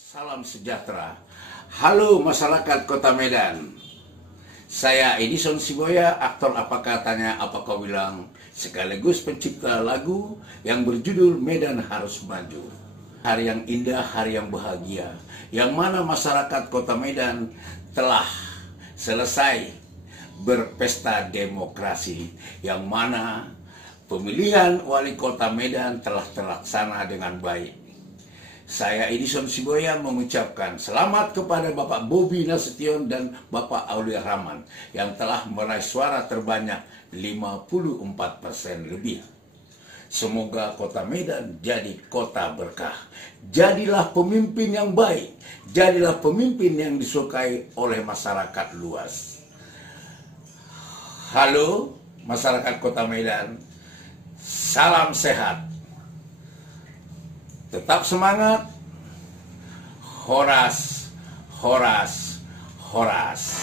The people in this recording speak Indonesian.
Salam sejahtera. Halo masyarakat Kota Medan. Saya Edison Siboya, aktor apa katanya apa kau bilang, sekaligus pencipta lagu yang berjudul Medan Harus Maju. Hari yang indah, hari yang bahagia, yang mana masyarakat Kota Medan telah selesai berpesta demokrasi, yang mana pemilihan wali kota Medan telah terlaksana dengan baik. Saya Edison Siboya mengucapkan selamat kepada Bapak Bobi Nasution dan Bapak Aulia Rahman yang telah meraih suara terbanyak 54% lebih. Semoga Kota Medan jadi kota berkah. Jadilah pemimpin yang baik, jadilah pemimpin yang disukai oleh masyarakat luas. Halo masyarakat Kota Medan, salam sehat. Tetap semangat. Horas, horas, horas.